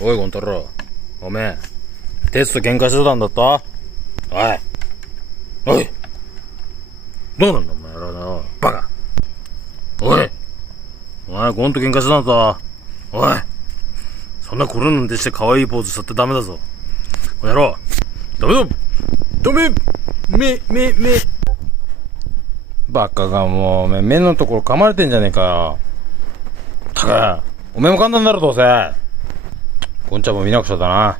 おい、ゴン太郎。おめえ、テスト喧嘩してたんだった？おい。おい。どうなんだ、お前らな。バカ。おい。お前、ゴンと喧嘩してたんだ。おい。そんなコロなんてして可愛いポーズしたってダメだぞ。この野郎。ダメだ。ダメ。目。バカがもう、目のところ噛まれてんじゃねえかよ。たか、おめえも噛んだんだろ、どうせ。ゴンちゃんも見なくちゃだな。